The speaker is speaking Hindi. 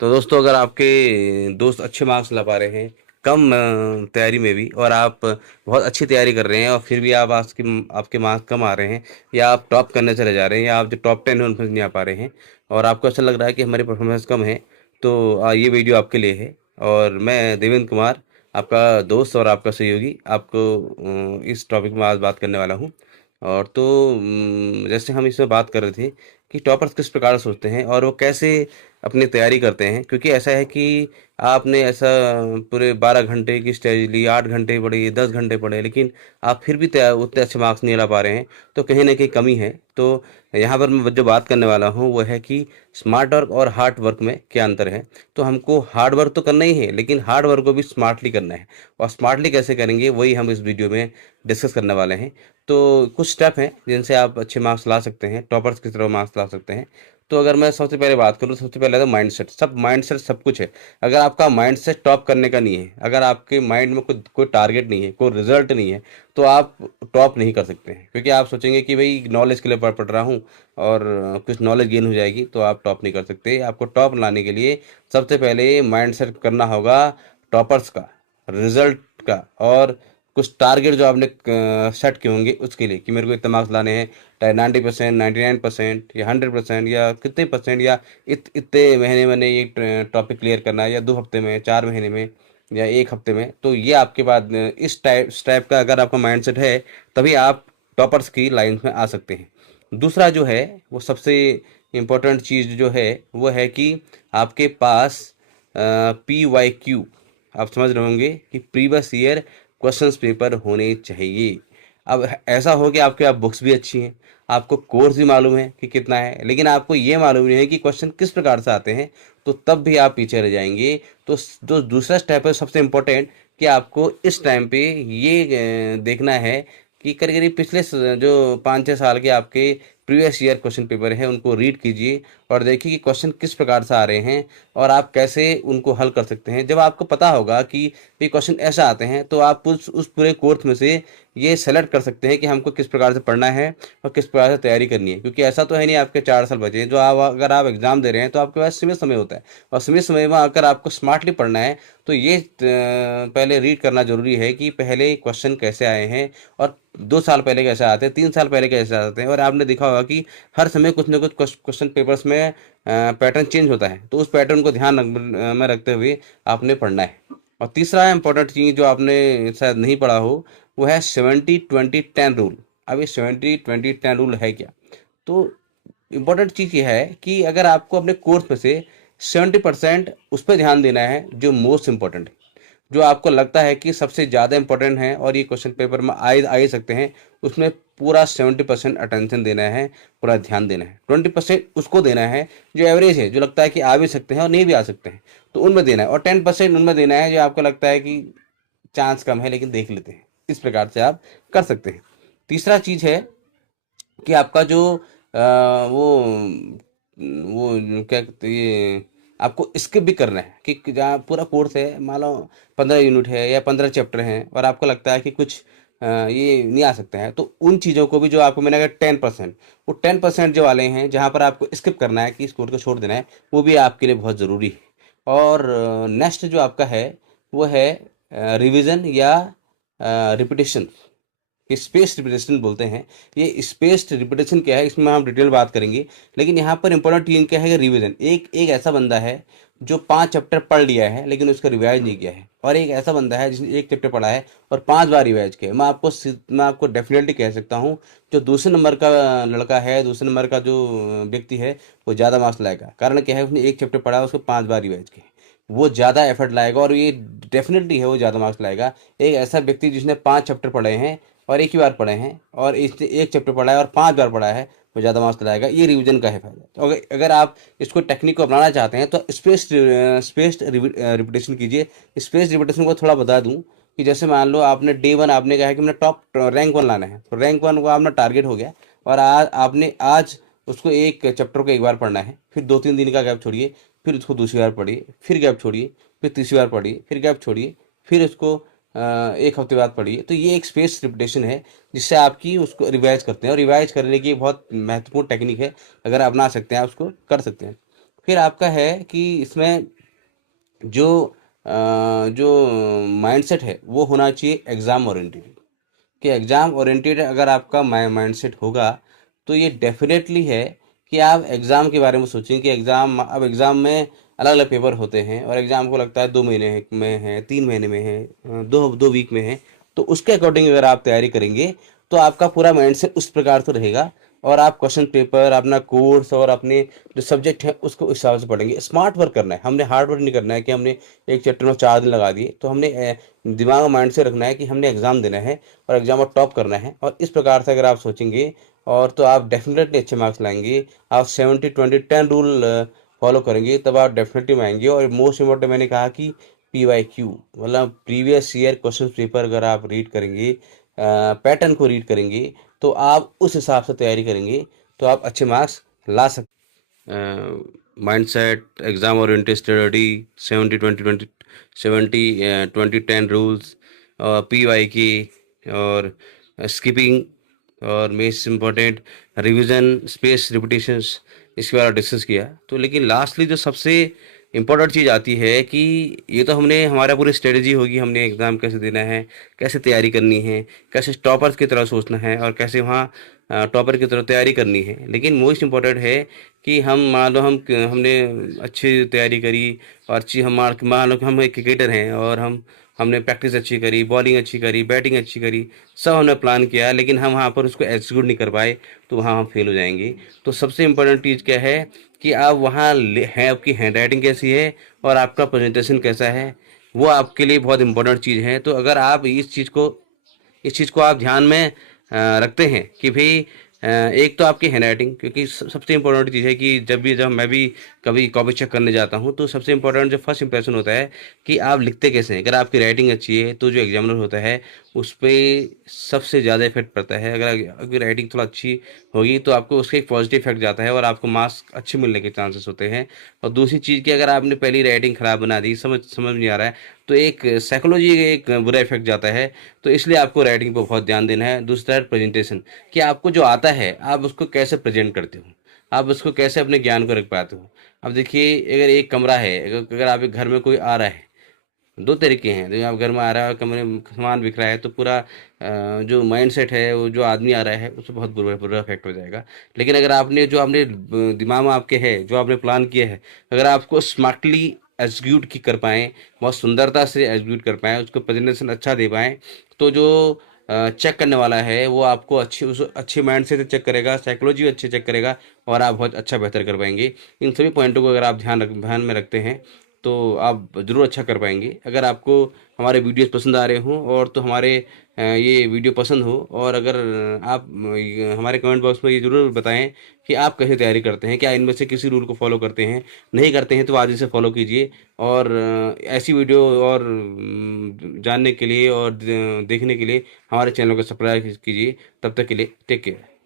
तो दोस्तों, अगर आपके दोस्त अच्छे मार्क्स ला पा रहे हैं कम तैयारी में भी, और आप बहुत अच्छी तैयारी कर रहे हैं और फिर भी आप आपके मार्क्स कम आ रहे हैं, या आप टॉप करने चले जा रहे हैं, या आप जो टॉप 10 है उनमें नहीं आ पा रहे हैं, और आपको ऐसा लग रहा है कि हमारी परफॉर्मेंस कम है, तो ये वीडियो आपके लिए है। और मैं देवेंद्र कुमार, आपका दोस्त और आपका सहयोगी, आपको इस टॉपिक में आज बात करने वाला हूँ। और तो जैसे हम इसमें बात कर रहे थे कि टॉपर्स किस प्रकार सोचते हैं और वो कैसे अपनी तैयारी करते हैं, क्योंकि ऐसा है कि आपने ऐसा पूरे 12 घंटे की स्टडी ली, 8 घंटे पढ़े, 10 घंटे पढ़े, लेकिन आप फिर भी उतने अच्छे मार्क्स नहीं ला पा रहे हैं, तो कहीं ना कहीं कमी है। तो यहाँ पर मैं जो बात करने वाला हूँ वो है कि स्मार्ट वर्क और हार्ड वर्क में क्या अंतर है। तो हमको हार्ड वर्क तो करना ही है, लेकिन हार्ड वर्क को भी स्मार्टली करना है, और स्मार्टली कैसे करेंगे वही हम इस वीडियो में डिस्कस करने वाले हैं। तो कुछ स्टेप हैं जिनसे आप अच्छे मार्क्स ला सकते हैं, टॉपर्स की तरह मार्क्स ला सकते हैं। तो अगर मैं सबसे पहले बात करूँ, सबसे पहले तो माइंडसेट सब कुछ है। अगर आपका माइंडसेट टॉप करने का नहीं है, अगर आपके माइंड में कोई कोई टारगेट नहीं है, कोई रिजल्ट नहीं है, तो आप टॉप नहीं कर सकते हैं, क्योंकि आप सोचेंगे कि भाई नॉलेज के लिए पढ़ पढ़ रहा हूँ और कुछ नॉलेज गेन हो जाएगी, तो आप टॉप नहीं कर सकते। आपको टॉप लाने के लिए सबसे पहले माइंडसेट करना होगा टॉपर्स का, रिजल्ट का, और कुछ टारगेट जो आपने सेट किए होंगे उसके लिए, कि मेरे को इतने मार्क्स लाने हैं, चाहे 90%, 99% या 100%, या कितने परसेंट, या इतने महीने मैंने ये टॉपिक क्लियर करना है, या 2 हफ्ते में, 4 महीने में, या 1 हफ्ते में। तो ये आपके बाद इस टाइप का अगर आपका माइंडसेट है, तभी आप टॉपर्स की लाइन में आ सकते हैं। दूसरा जो है, वो सबसे इम्पोर्टेंट चीज़ जो है वो है कि आपके पास PYQ, आप समझ रहे होंगे कि प्रीवियस ईयर क्वेश्चंस पेपर होने चाहिए। अब ऐसा हो कि आपके पास बुक्स भी अच्छी हैं, आपको कोर्स भी मालूम है कि कितना है, लेकिन आपको ये मालूम नहीं है कि क्वेश्चन किस प्रकार से आते हैं, तो तब भी आप पीछे रह जाएंगे। तो जो दूसरा स्टेप है सबसे इम्पोर्टेंट, कि आपको इस टाइम पे ये देखना है कि करीब करीब पिछले जो 5-6 साल के आपके प्रीवियस ईयर क्वेश्चन पेपर हैं उनको रीड कीजिए, और देखिए कि क्वेश्चन किस प्रकार से आ रहे हैं और आप कैसे उनको हल कर सकते हैं। जब आपको पता होगा कि ये क्वेश्चन ऐसा आते हैं, तो आप उस पूरे कोर्स में से ये सेलेक्ट कर सकते हैं कि हमको किस प्रकार से पढ़ना है और किस प्रकार से तैयारी करनी है। क्योंकि ऐसा तो है नहीं आपके 4 साल बचे हैं, जो आप अगर आप एग्जाम दे रहे हैं तो आपके पास सीमित समय होता है, और सीमित समय में अगर आपको स्मार्टली पढ़ना है, तो ये पहले रीड करना जरूरी है कि पहले क्वेश्चन कैसे आए हैं, और 2 साल पहले कैसे आते हैं, 3 साल पहले कैसे आते हैं। और आपने देखा होगा कि हर समय कुछ ना कुछ क्वेश्चन पेपर्स में पैटर्न चेंज होता है, तो उस पैटर्न को ध्यान में रखते हुए आपने पढ़ना है। और तीसरा इंपॉर्टेंट चीज़ जो आपने शायद नहीं पढ़ा हो, वो है 70-20-10 रूल। अब ये 70-20-10 रूल है क्या? तो इम्पोर्टेंट चीज़ ये है कि अगर आपको अपने कोर्स में से 70% उस पर ध्यान देना है जो मोस्ट इम्पोर्टेंट है, जो आपको लगता है कि सबसे ज़्यादा इंपॉर्टेंट है और ये क्वेश्चन पेपर में आ ही सकते हैं, उसमें पूरा 70% अटेंशन देना है, पूरा ध्यान देना है। 20% उसको देना है जो एवरेज है, जो लगता है कि आ भी सकते हैं और नहीं भी आ सकते हैं, तो उनमें देना है। और 10% उनमें देना है जो आपको लगता है कि चांस कम है लेकिन देख लेते हैं। इस प्रकार से आप कर सकते हैं। तीसरा चीज़ है कि आपका जो वो क्या कहते हैं, ये आपको स्किप भी करना है, कि जहाँ पूरा कोर्स है, मान लो 15 यूनिट है या 15 चैप्टर हैं, और आपको लगता है कि कुछ ये नहीं आ सकते हैं, तो उन चीज़ों को भी, जो आपको मैंने कहा 10%, वो 10% जो वाले हैं जहाँ पर आपको स्किप करना है कि इस कोर्स को छोड़ देना है, वो भी आपके लिए बहुत ज़रूरी है। और नेक्स्ट जो आपका है वो है रिवीजन या रिपीटेशन, स्पेस्ड रिपीटेशन बोलते हैं। ये स्पेस्ड रिपीटेशन क्या है, इसमें हम डिटेल बात करेंगे, लेकिन यहाँ पर इंपॉर्टेंट चीज क्या है कि रिवीजन। एक एक ऐसा बंदा है जो 5 चैप्टर पढ़ लिया है लेकिन उसका रिवाइज नहीं किया है, और एक ऐसा बंदा है जिसने 1 चैप्टर पढ़ा है और 5 बार रिवाइज किया है। मैं आपको डेफिनेटली कह सकता हूँ, जो दूसरे नंबर का लड़का है, दूसरे नंबर का जो व्यक्ति है, वो ज़्यादा मार्क्स लाएगा। कारण क्या है, उसने 1 चैप्टर पढ़ा, उसको 5 बार रिवाइज किया, वो ज़्यादा एफर्ट लाएगा, और ये डेफिनेटली है वो ज़्यादा मार्क्स लाएगा। एक ऐसा व्यक्ति जिसने 5 चैप्टर पढ़े हैं और एक ही बार पढ़े हैं, और इसने 1 चैप्टर पढ़ा है और 5 बार पढ़ा है, वो ज़्यादा मार्क्स लाएगा। ये रिवीजन का है फायदा। तो अगर आप इसको टेक्निक को अपनाना चाहते हैं, तो स्पेस्ड रिपीटेशन कीजिए। स्पेस्ड रिपीटेशन को थोड़ा बता दूं, कि जैसे मान लो आपने डे वन आपने कहा है कि मैंने टॉप रैंक 1 लाना है, तो रैंक 1 को आपने टारगेट हो गया, और आज उसको 1 चैप्टर को 1 बार पढ़ना है, फिर 2-3 दिन का गैप छोड़िए, फिर उसको दूसरी बार पढ़िए, फिर गैप छोड़िए, फिर तीसरी बार पढ़िए, फिर गैप छोड़िए, फिर उसको 1 हफ्ते बाद पढ़िए। तो ये एक स्पेस रिपीटेशन है, जिससे आपकी उसको रिवाइज करते हैं, और रिवाइज करने की बहुत महत्वपूर्ण टेक्निक है। अगर आप अपना सकते हैं, आप उसको कर सकते हैं। फिर आपका है कि इसमें जो जो माइंडसेट है वो होना चाहिए एग्ज़ाम ओरिएंटेड, कि एग्ज़ाम ओरिएंटेड अगर आपका माइंडसेट होगा तो ये डेफिनेटली है कि आप एग्ज़ाम के बारे में सोचें कि एग्ज़ाम, अब एग्ज़ाम में अलग अलग पेपर होते हैं और एग्ज़ाम को लगता है 2 महीने में है, 3 महीने में है, दो दो वीक में है। तो उसके अकॉर्डिंग अगर आप तैयारी करेंगे तो आपका पूरा माइंडसेट उस प्रकार से रहेगा और आप क्वेश्चन पेपर, अपना कोर्स और अपने जो सब्जेक्ट है उसको उस हिसाब से पढ़ेंगे। स्मार्ट वर्क करना है, हमने हार्ड वर्क नहीं करना है कि हमने एक चैप्टर में 4 दिन लगा दिए। तो हमने दिमाग में माइंड से रखना है कि हमने एग्ज़ाम देना है और एग्ज़ाम में टॉप करना है, और इस प्रकार से अगर आप सोचेंगे और तो आप डेफिनेटली अच्छे मार्क्स लाएंगे। आप 70-20-10 रूल फॉलो करेंगे तब आप डेफिनेटली में आएंगे। और मोस्ट इम्पोर्टेंट मैंने कहा कि PYQ, मतलब प्रीवियस ईयर क्वेश्चन पेपर अगर आप रीड करेंगे, पैटर्न को रीड करेंगे, तो आप उस हिसाब से तैयारी करेंगे तो आप अच्छे मार्क्स ला सकते। Mindset, exam oriented study, 70-20-20, 70-20-10 rules, और PY की, और स्किपिंग, और most important revision, space, repetitions, इसके बारे में डिस्कस किया। तो लेकिन लास्टली जो सबसे इम्पोर्टेंट चीज़ आती है कि ये तो हमने हमारा पूरी स्ट्रेटजी होगी, हमने एग्ज़ाम कैसे देना है, कैसे तैयारी करनी है, कैसे टॉपर्स की तरह सोचना है और कैसे वहाँ टॉपर की तरह तैयारी करनी है। लेकिन मोस्ट इम्पोर्टेंट है कि हम मान लो हमने अच्छी तैयारी करी और अच्छी, हम मान लो कि हम एक क्रिकेटर हैं और हमने प्रैक्टिस अच्छी करी, बॉलिंग अच्छी करी, बैटिंग अच्छी करी, सब हमने प्लान किया, लेकिन हम वहाँ पर उसको एग्जीक्यूट नहीं कर पाए, तो वहाँ हम फेल हो जाएंगे। तो सबसे इम्पोर्टेंट चीज़ क्या है कि आप वहाँ हैं, आपकी हैंड राइटिंग कैसी है और आपका प्रेजेंटेशन कैसा है, वो आपके लिए बहुत इंपॉर्टेंट चीज़ है। तो अगर आप इस चीज़ को आप ध्यान में रखते हैं कि भाई एक तो आपकी हैंड राइटिंग, क्योंकि सबसे इम्पोर्टेंट चीज़ है कि जब मैं भी कभी कॉपी चेक करने जाता हूँ तो सबसे इम्पोर्टेंट जो फर्स्ट इंप्रेशन होता है कि आप लिखते कैसे हैं। अगर आपकी राइटिंग अच्छी है तो जो एग्जामिनर होता है उस पर सबसे ज़्यादा इफेक्ट पड़ता है। अगर आपकी राइटिंग थोड़ा अच्छी होगी तो आपको उसका एक पॉजिटिव इफेक्ट जाता है और आपको मार्क्स अच्छे मिलने के चांसेस होते हैं। और दूसरी चीज़ कि अगर आपने पहली राइटिंग ख़राब बना दी, समझ समझ नहीं आ रहा है, तो एक साइकोलॉजी का एक बुरा इफेक्ट जाता है। तो इसलिए आपको राइटिंग पर बहुत ध्यान देना है। दूसरा है प्रेजेंटेशन, कि आपको जो आता है आप उसको कैसे प्रेजेंट करते हो, आप उसको कैसे अपने ज्ञान को रख पाते हो। अब देखिए, अगर एक कमरा है, अगर आप एक घर में कोई आ रहा है, दो तरीके हैं। जो आप घर में आ रहा है, कमरे में सामान बिखरा है, तो पूरा जो माइंड सेट है, वो जो आदमी आ रहा है उससे बहुत बुरा बुरा इफेक्ट हो जाएगा। लेकिन अगर आपने दिमाग में आपके है, जो आपने प्लान किया है, अगर आपको स्मार्टली एग्जीक्यूट की कर पाएँ, बहुत सुंदरता से एग्जीक्यूट कर पाएँ, उसको प्रेजेंटेशन अच्छा दे पाएँ, तो जो चेक करने वाला है वो आपको अच्छे माइंड से चेक करेगा, साइकोलॉजी अच्छे चेक करेगा और आप बहुत अच्छा बेहतर कर पाएंगे। इन सभी पॉइंटों को अगर आप ध्यान में रखते हैं तो आप ज़रूर अच्छा कर पाएंगे। अगर आपको हमारे वीडियोस पसंद आ रहे हों और तो हमारे ये वीडियो पसंद हो, और अगर आप हमारे कमेंट बॉक्स में ये ज़रूर बताएं कि आप कैसे तैयारी करते हैं, क्या इनमें से किसी रूल को फॉलो करते हैं, नहीं करते हैं तो आज इसे फॉलो कीजिए। और ऐसी वीडियो और जानने के लिए और देखने के लिए हमारे चैनल को सब्सक्राइब कीजिए। तब तक के लिए टेक केयर।